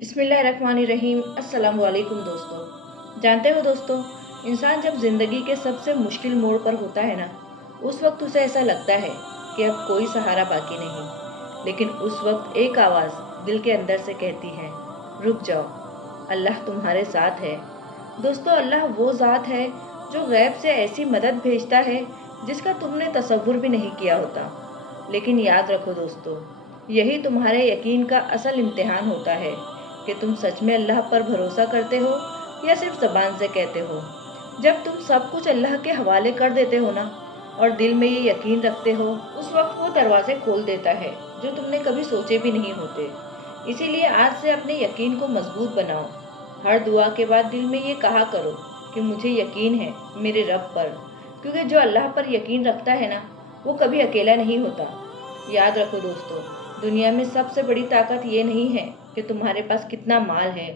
बिस्मिल्लाहिर्रहमानिर्रहीम। अस्सलाम वालेकुम दोस्तों। जानते हो दोस्तों, इंसान जब ज़िंदगी के सबसे मुश्किल मोड़ पर होता है ना, उस वक्त उसे ऐसा लगता है कि अब कोई सहारा बाकी नहीं। लेकिन उस वक्त एक आवाज़ दिल के अंदर से कहती है, रुक जाओ, अल्लाह तुम्हारे साथ है। दोस्तों, अल्लाह वो ज़ात है जो गैब से ऐसी मदद भेजता है जिसका तुमने तसव्वुर भी नहीं किया होता। लेकिन याद रखो दोस्तों, यही तुम्हारे यकीन का असल इम्तिहान होता है कि तुम सच में अल्लाह पर भरोसा करते हो या सिर्फ ज़बान से कहते हो। जब तुम सब कुछ अल्लाह के हवाले कर देते हो ना, और दिल में ये यकीन रखते हो, उस वक्त वो दरवाजे खोल देता है जो तुमने कभी सोचे भी नहीं होते। इसीलिए आज से अपने यकीन को मजबूत बनाओ। हर दुआ के बाद दिल में ये कहा करो कि मुझे यकीन है मेरे रब पर, क्योंकि जो अल्लाह पर यकीन रखता है ना, वो कभी अकेला नहीं होता। याद रखो दोस्तों, दुनिया में सबसे बड़ी ताकत ये नहीं है कि तुम्हारे पास कितना माल है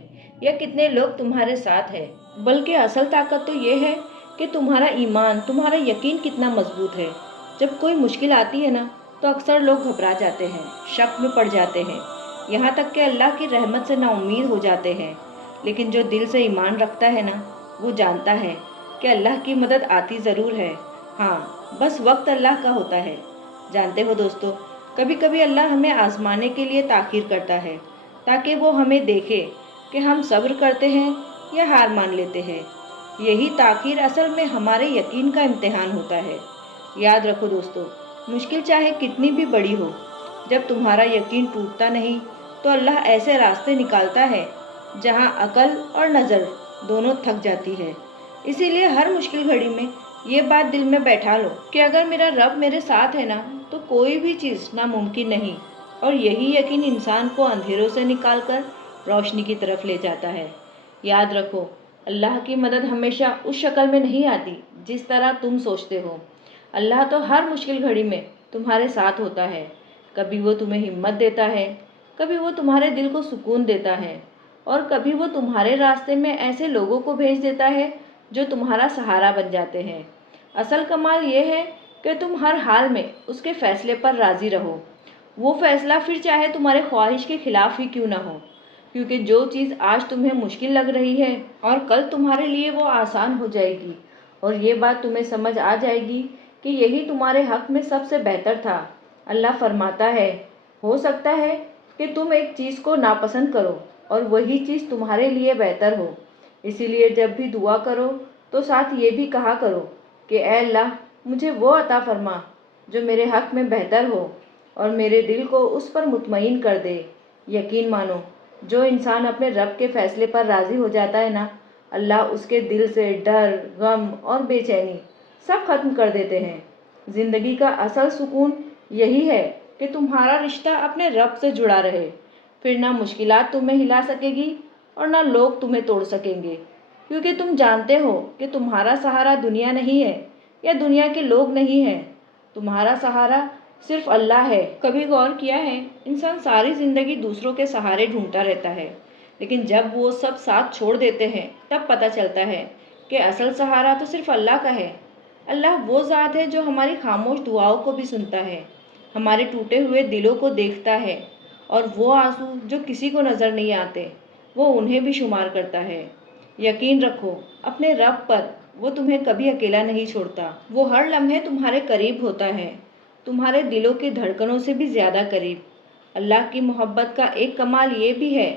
या कितने लोग तुम्हारे साथ है, बल्कि असल ताकत तो ये है कि तुम्हारा ईमान, तुम्हारा यकीन कितना मजबूत है। जब कोई मुश्किल आती है ना, तो अक्सर लोग घबरा जाते हैं, शक में पड़ जाते हैं, यहाँ तक कि अल्लाह की रहमत से नाउम्मीद हो जाते हैं। लेकिन जो दिल से ईमान रखता है ना, वो जानता है कि अल्लाह की मदद आती ज़रूर है। हाँ, बस वक्त अल्लाह का होता है। जानते हो दोस्तों, कभी कभी अल्लाह हमें आजमाने के लिए ताख़ीर करता है, ताकि वो हमें देखे कि हम सब्र करते हैं या हार मान लेते हैं। यही ताख़ीर असल में हमारे यकीन का इम्तिहान होता है। याद रखो दोस्तों, मुश्किल चाहे कितनी भी बड़ी हो, जब तुम्हारा यकीन टूटता नहीं, तो अल्लाह ऐसे रास्ते निकालता है जहां अकल और नज़र दोनों थक जाती है। इसीलिए हर मुश्किल घड़ी में ये बात दिल में बैठा लो कि अगर मेरा रब मेरे साथ है ना, तो कोई भी चीज़ नामुमकिन नहीं। और यही यकीन इंसान को अंधेरों से निकालकर रोशनी की तरफ ले जाता है। याद रखो, अल्लाह की मदद हमेशा उस शक्ल में नहीं आती जिस तरह तुम सोचते हो। अल्लाह तो हर मुश्किल घड़ी में तुम्हारे साथ होता है। कभी वो तुम्हें हिम्मत देता है, कभी वो तुम्हारे दिल को सुकून देता है, और कभी वो तुम्हारे रास्ते में ऐसे लोगों को भेज देता है जो तुम्हारा सहारा बन जाते हैं। असल कमाल ये है कि तुम हर हाल में उसके फैसले पर राज़ी रहो। वो फैसला फिर चाहे तुम्हारे ख्वाहिश के खिलाफ ही क्यों ना हो, क्योंकि जो चीज़ आज तुम्हें मुश्किल लग रही है और कल तुम्हारे लिए वो आसान हो जाएगी। और ये बात तुम्हें समझ आ जाएगी कि यही तुम्हारे हक में सबसे बेहतर था। अल्लाह फरमाता है, हो सकता है कि तुम एक चीज़ को नापसंद करो और वही चीज़ तुम्हारे लिए बेहतर हो। इसीलिए जब भी दुआ करो तो साथ ये भी कहा करो कि ऐ अल्लाह, मुझे वो अता फरमा जो मेरे हक में बेहतर हो और मेरे दिल को उस पर मुतमईन कर दे। यकीन मानो, जो इंसान अपने रब के फैसले पर राज़ी हो जाता है ना, अल्लाह उसके दिल से डर, गम और बेचैनी सब खत्म कर देते हैं। ज़िंदगी का असल सुकून यही है कि तुम्हारा रिश्ता अपने रब से जुड़ा रहे। फिर ना मुश्किलात तुम्हें हिला सकेगी और ना लोग तुम्हें तोड़ सकेंगे, क्योंकि तुम जानते हो कि तुम्हारा सहारा दुनिया नहीं है या दुनिया के लोग नहीं हैं। तुम्हारा सहारा सिर्फ अल्लाह है। कभी गौर किया है, इंसान सारी ज़िंदगी दूसरों के सहारे ढूंढता रहता है, लेकिन जब वो सब साथ छोड़ देते हैं तब पता चलता है कि असल सहारा तो सिर्फ अल्लाह का है। अल्लाह वो ज़ात है जो हमारी खामोश दुआओं को भी सुनता है, हमारे टूटे हुए दिलों को देखता है, और वो आंसू जो किसी को नज़र नहीं आते, वो उन्हें भी शुमार करता है। यकीन रखो अपने रब पर, वो तुम्हें कभी अकेला नहीं छोड़ता। वो हर लम्हे तुम्हारे करीब होता है, तुम्हारे दिलों की धड़कनों से भी ज़्यादा करीब। अल्लाह की मोहब्बत का एक कमाल ये भी है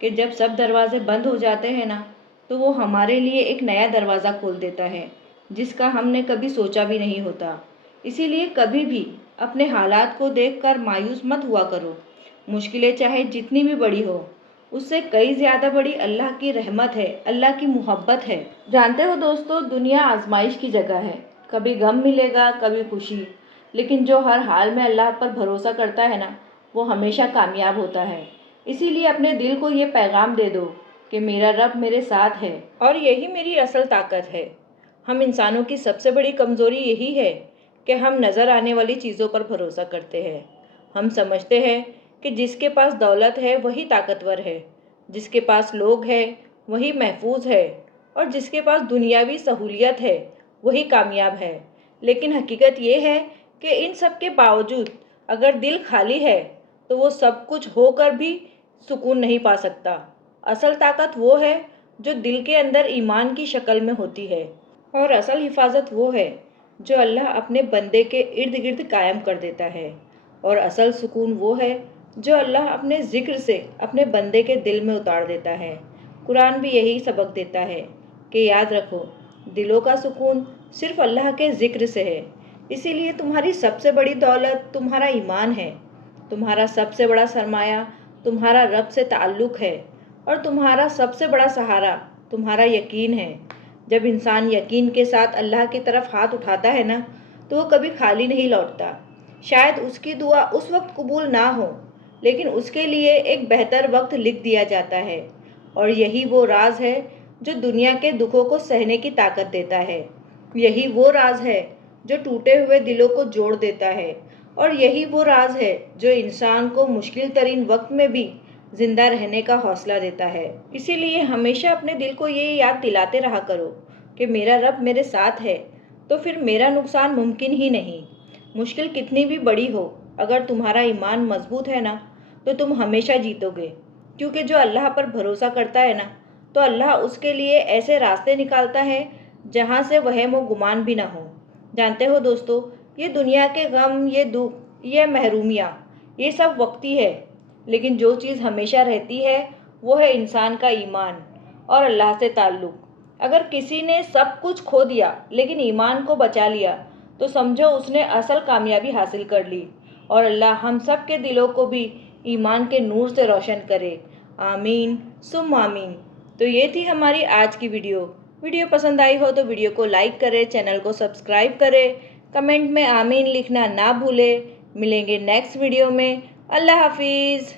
कि जब सब दरवाजे बंद हो जाते हैं ना, तो वो हमारे लिए एक नया दरवाज़ा खोल देता है जिसका हमने कभी सोचा भी नहीं होता। इसीलिए कभी भी अपने हालात को देखकर मायूस मत हुआ करो। मुश्किलें चाहे जितनी भी बड़ी हो, उससे कई ज़्यादा बड़ी अल्लाह की रहमत है, अल्लाह की मोहब्बत है। जानते हो दोस्तों, दुनिया आजमाइश की जगह है। कभी गम मिलेगा, कभी खुशी, लेकिन जो हर हाल में अल्लाह पर भरोसा करता है ना, वो हमेशा कामयाब होता है। इसीलिए अपने दिल को ये पैगाम दे दो कि मेरा रब मेरे साथ है और यही मेरी असल ताकत है। हम इंसानों की सबसे बड़ी कमज़ोरी यही है कि हम नज़र आने वाली चीज़ों पर भरोसा करते हैं। हम समझते हैं कि जिसके पास दौलत है वही ताकतवर है, जिसके पास लोग हैं वही महफूज है, और जिसके पास दुनियावी सहूलियत है वही कामयाब है। लेकिन हकीकत ये है कि इन सब के बावजूद अगर दिल खाली है, तो वो सब कुछ होकर भी सुकून नहीं पा सकता। असल ताकत वो है जो दिल के अंदर ईमान की शक्ल में होती है, और असल हिफाजत वो है जो अल्लाह अपने बंदे के इर्द गिर्द कायम कर देता है। और असल सुकून वो है जो अल्लाह अपने ज़िक्र से अपने बंदे के दिल में उतार देता है। कुरान भी यही सबक देता है कि याद रखो, दिलों का सुकून सिर्फ अल्लाह के ज़िक्र से है। इसीलिए तुम्हारी सबसे बड़ी दौलत तुम्हारा ईमान है। तुम्हारा सबसे बड़ा सरमाया तुम्हारा रब से ताल्लुक़ है, और तुम्हारा सबसे बड़ा सहारा तुम्हारा यकीन है। जब इंसान यकीन के साथ अल्लाह की तरफ हाथ उठाता है ना, तो वो कभी खाली नहीं लौटता। शायद उसकी दुआ उस वक्त कबूल ना हो, लेकिन उसके लिए एक बेहतर वक्त लिख दिया जाता है। और यही वो राज है जो दुनिया के दुखों को सहने की ताकत देता है। यही वो राज है जो टूटे हुए दिलों को जोड़ देता है। और यही वो राज है जो इंसान को मुश्किल तरीन वक्त में भी जिंदा रहने का हौसला देता है। इसीलिए हमेशा अपने दिल को ये याद दिलाते रहा करो कि मेरा रब मेरे साथ है, तो फिर मेरा नुकसान मुमकिन ही नहीं। मुश्किल कितनी भी बड़ी हो, अगर तुम्हारा ईमान मजबूत है ना, तो तुम हमेशा जीतोगे। क्योंकि जो अल्लाह पर भरोसा करता है ना, तो अल्लाह उसके लिए ऐसे रास्ते निकालता है जहाँ से वहम व गुमान भी ना हो। जानते हो दोस्तों, ये दुनिया के गम, ये दुख, ये महरूमियाँ, ये सब वक्ती है, लेकिन जो चीज़ हमेशा रहती है वो है इंसान का ईमान और अल्लाह से ताल्लुक़। अगर किसी ने सब कुछ खो दिया लेकिन ईमान को बचा लिया, तो समझो उसने असल कामयाबी हासिल कर ली। और अल्लाह हम सब के दिलों को भी ईमान के नूर से रोशन करे। आमीन सुम आमीन। तो ये थी हमारी आज की वीडियो पसंद आई हो तो वीडियो को लाइक करें, चैनल को सब्सक्राइब करें, कमेंट में आमीन लिखना ना भूलें। मिलेंगे नेक्स्ट वीडियो में। अल्लाह हाफिज़।